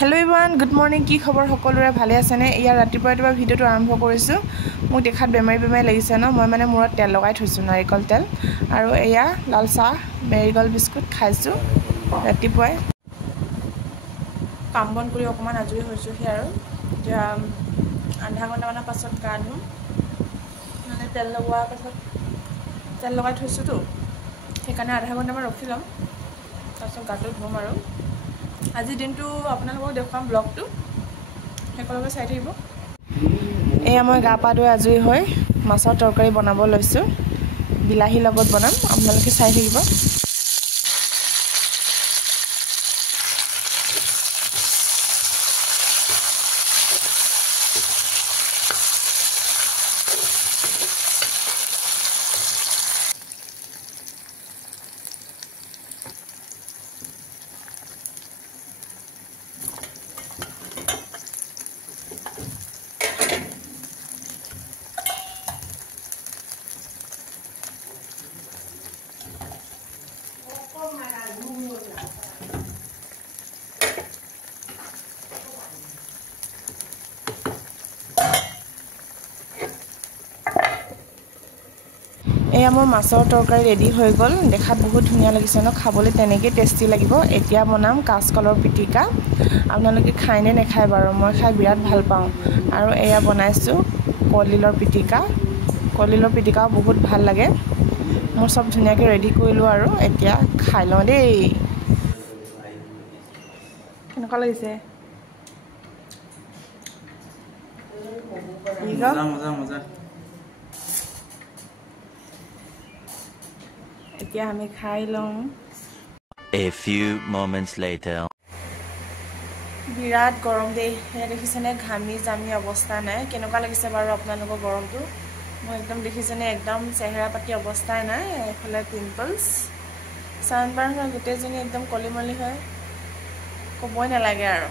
Hello everyone, good morning. কি খবৰ সকলোৰে ভালে আছে নে? ইয়া ৰাতিপুৱা ভিডিওটো আৰম্ভ কৰিছো। মোক দেখাত বেমাৰী লাগিছে ন। মই মানে মূৰত তেল লগাই থৈছো নাৰিকল তেল আৰু এয়া লাল চাহ মেৰিগল বিস্কুট খাইছো ৰাতিপুৱাই। কাম বন কৰি অকমান আজৰি হৈছো হে আৰু এতিয়া আধা ঘণ্টা মানৰ পাছত গা ধুম। মানে তেল লগোৱাৰ পাছত তেল লগাই থৈছো তো সেইকাৰণে আধা ঘণ্টামান ৰখি লম তাৰপিছত গাটো ধুম আৰু আজি দিনটো আপোনালোকক দেখুৱাম ব্লগটো সকলোকে চাই থাকিব। এয়া মই গা পা ধুই আজৰি হৈ মাছৰ তৰকাৰী বনাব লৈছো। বিলাহী লগত বনাম, আপোনালোকে চাই থাকিব। এয়া মোৰ মাছৰ তৰকাৰী ৰেডি হৈ গ'ল। দেখাত বহুত ধুনীয়া লাগিছে ন, খাবলৈ তেনেকৈ টেষ্টি লাগিব। এতিয়া বনাম কাঁচকলৰ পিটিকা। আপোনালোকে খায় নে নেখায় বাৰু? মই খাই বিৰাট ভাল পাওঁ। আৰু এয়া বনাইছোঁ কলডিলৰ পিটিকা। কলডিলৰ পিটিকাও বহুত ভাল লাগে। মোৰ চব ধুনীয়াকৈ ৰেডি কৰিলোঁ আৰু এতিয়া খাই লওঁ দেই। কেনেকুৱা লাগিছে? মজা। এতিয়া আমি খাই লওঁ। A few moments later. বিৰাট গৰম দেই। এয়া দেখিছেনে ঘামি জামি অৱস্থা নাই। কেনেকুৱা লাগিছে বাৰু আপোনালোকৰ গৰমটো? মই একদম দেখিছেনে একদম চেহেৰা পাতি অৱস্থাই নাই। এইফালে পিম্পলছ ছানবাৰ্ণ হয়, গোটেইজনী একদম কলিমলি হয়, ক'বই নালাগে আৰু।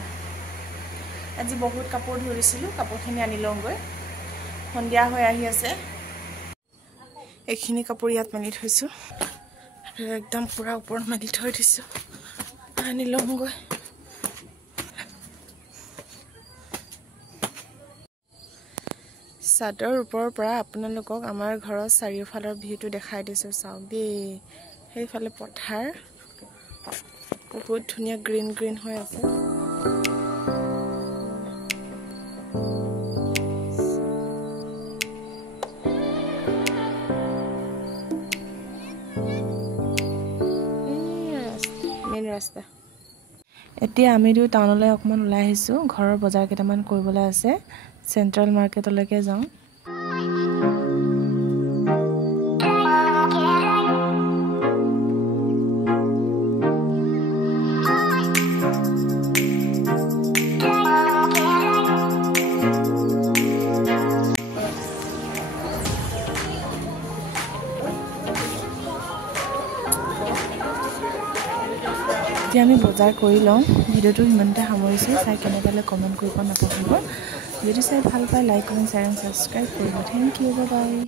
আজি বহুত কাপোৰ ধুই দিছিলোঁ, কাপোৰখিনি আনি লওঁগৈ। সন্ধিয়া হৈ আহি আছে। এইখিনি কাপোৰ ইয়াত মেলি থৈছোঁ, একদম পূৰা ওপৰত মেলি থৈ দিছোঁ। আনি লওঁগৈ। চাদৰ ওপৰৰ পৰা আপোনালোকক আমাৰ ঘৰৰ চাৰিওফালৰ ভিউটো দেখাই দিছোঁ। চাওক দেই, সেইফালে পথাৰ বহুত ধুনীয়া গ্ৰীণ গ্ৰীণ হৈ আছে। মেইন ৰাস্তা। এতিয়া আমি দুয়ো টাউনলৈ অকণমান ওলাই আহিছোঁ। ঘৰৰ বজাৰ কেইটামান কৰিবলৈ আছে। চেণ্ট্ৰেল মাৰ্কেটলৈকে যাওঁ। এতিয়া আমি বজাৰ কৰি লওঁ। ভিডিঅ'টো সিমানতে সামৰিছোঁ। চাই কেনেকৈ লাগে কমেণ্ট কৰিব নাপাহৰিব। যদি চাই ভাল পায় like comment share and subscribe কৰিব। Thank you, bye by.